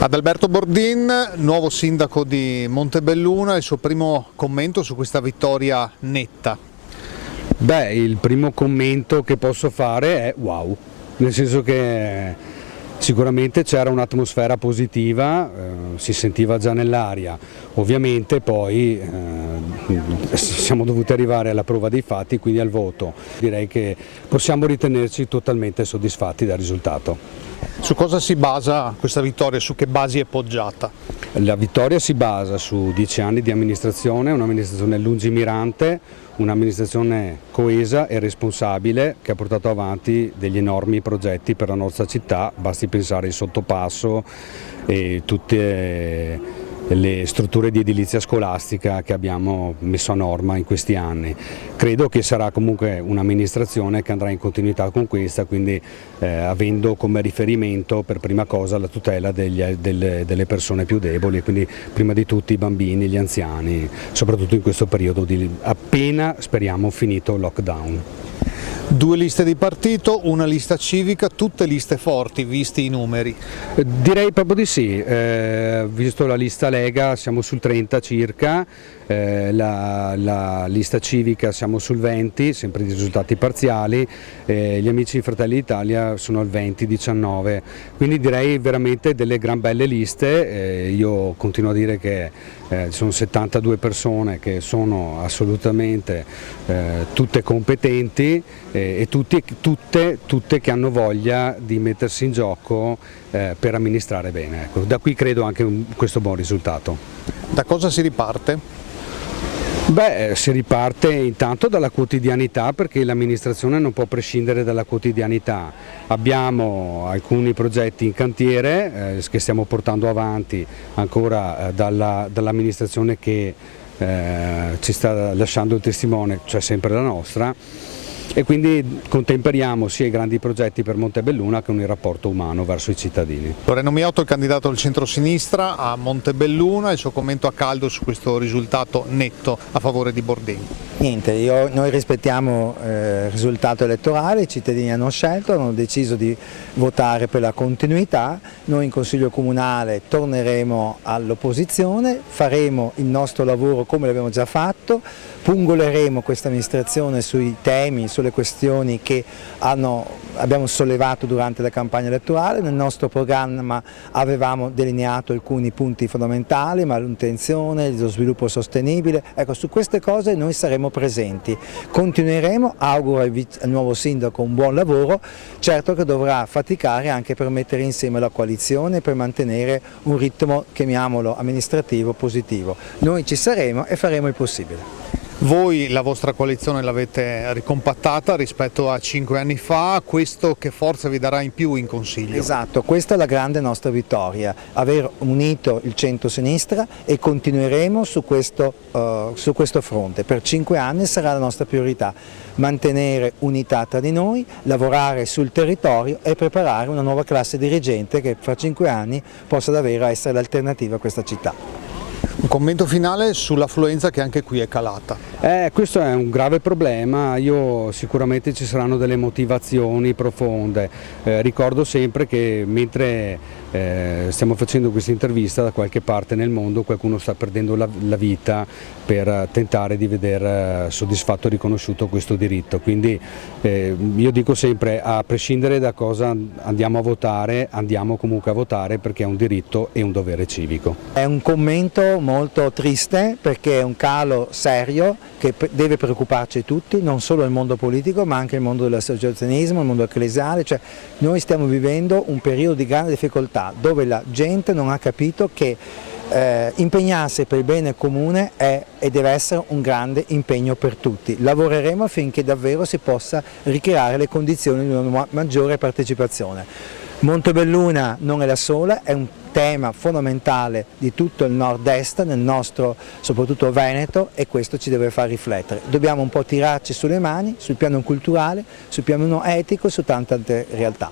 Adalberto Bordin, nuovo sindaco di Montebelluna, il suo primo commento su questa vittoria netta. Beh, il primo commento che posso fare è wow, nel senso che sicuramente c'era un'atmosfera positiva, si sentiva già nell'aria, ovviamente poi siamo dovuti arrivare alla prova dei fatti, quindi al voto. Direi che possiamo ritenerci totalmente soddisfatti dal risultato. Su cosa si basa questa vittoria? Su che basi è poggiata? La vittoria si basa su 10 anni di amministrazione, un'amministrazione lungimirante, un'amministrazione coesa e responsabile che ha portato avanti degli enormi progetti per la nostra città, basti pensare al sottopasso e tutte le strutture di edilizia scolastica che abbiamo messo a norma in questi anni. Credo che sarà comunque un'amministrazione che andrà in continuità con questa, quindi avendo come riferimento per prima cosa la tutela delle persone più deboli, quindi prima di tutti i bambini, gli anziani, soprattutto in questo periodo di appena speriamo finito il lockdown. 2 liste di partito, una lista civica, tutte liste forti, visti i numeri. Direi proprio di sì, visto la lista Lega siamo sul 30 circa, la lista civica siamo sul 20, sempre di risultati parziali, gli amici di Fratelli d'Italia sono al 20-19, quindi direi veramente delle gran belle liste. Io continuo a dire che ci sono 72 persone che sono assolutamente tutte competenti e tutte che hanno voglia di mettersi in gioco per amministrare bene. Ecco, da qui credo anche questo buon risultato. Da cosa si riparte? Beh, si riparte intanto dalla quotidianità, perché l'amministrazione non può prescindere dalla quotidianità. Abbiamo alcuni progetti in cantiere che stiamo portando avanti ancora dall'amministrazione che ci sta lasciando il testimone, cioè sempre la nostra, e quindi contemperiamo sia i grandi progetti per Montebelluna che con il rapporto umano verso i cittadini. Loreno Miotto, il candidato del centro-sinistra a Montebelluna, il suo commento a caldo su questo risultato netto a favore di Bordin. Niente, noi rispettiamo il risultato elettorale, i cittadini hanno scelto, hanno deciso di votare per la continuità, noi in Consiglio Comunale torneremo all'opposizione, faremo il nostro lavoro come l'abbiamo già fatto, pungoleremo questa amministrazione sui temi, sulle questioni che abbiamo sollevato durante la campagna elettorale. Nel nostro programma avevamo delineato alcuni punti fondamentali, manutenzione, lo sviluppo sostenibile, ecco, su queste cose noi saremo presenti, continueremo, auguro al nuovo sindaco un buon lavoro, certo che dovrà faticare anche per mettere insieme la coalizione, per mantenere un ritmo, chiamiamolo amministrativo, positivo. Noi ci saremo e faremo il possibile. Voi la vostra coalizione l'avete ricompattata rispetto a 5 anni fa, questo che forza vi darà in più in Consiglio? Esatto, questa è la grande nostra vittoria, aver unito il centro-sinistra e continueremo su questo fronte. Per 5 anni sarà la nostra priorità, mantenere unità tra di noi, lavorare sul territorio e preparare una nuova classe dirigente che fra 5 anni possa davvero essere l'alternativa a questa città. Un commento finale sull'affluenza che anche qui è calata. Questo è un grave problema, sicuramente ci saranno delle motivazioni profonde. Ricordo sempre che mentre stiamo facendo questa intervista, da qualche parte nel mondo qualcuno sta perdendo la vita per tentare di veder soddisfatto e riconosciuto questo diritto. Quindi io dico sempre, a prescindere da cosa andiamo a votare, andiamo comunque a votare perché è un diritto e un dovere civico. È un commento molto triste perché è un calo serio che deve preoccuparci tutti, non solo il mondo politico ma anche il mondo dell'associazionismo, il mondo ecclesiale, cioè noi stiamo vivendo un periodo di grande difficoltà dove la gente non ha capito che impegnarsi per il bene comune è e deve essere un grande impegno per tutti. Lavoreremo affinché davvero si possa ricreare le condizioni di una maggiore partecipazione. Montebelluna non è la sola, è un tema fondamentale di tutto il nord-est, nel nostro soprattutto Veneto, e questo ci deve far riflettere. Dobbiamo un po' tirarci sulle mani sul piano culturale, sul piano etico, su tante altre realtà.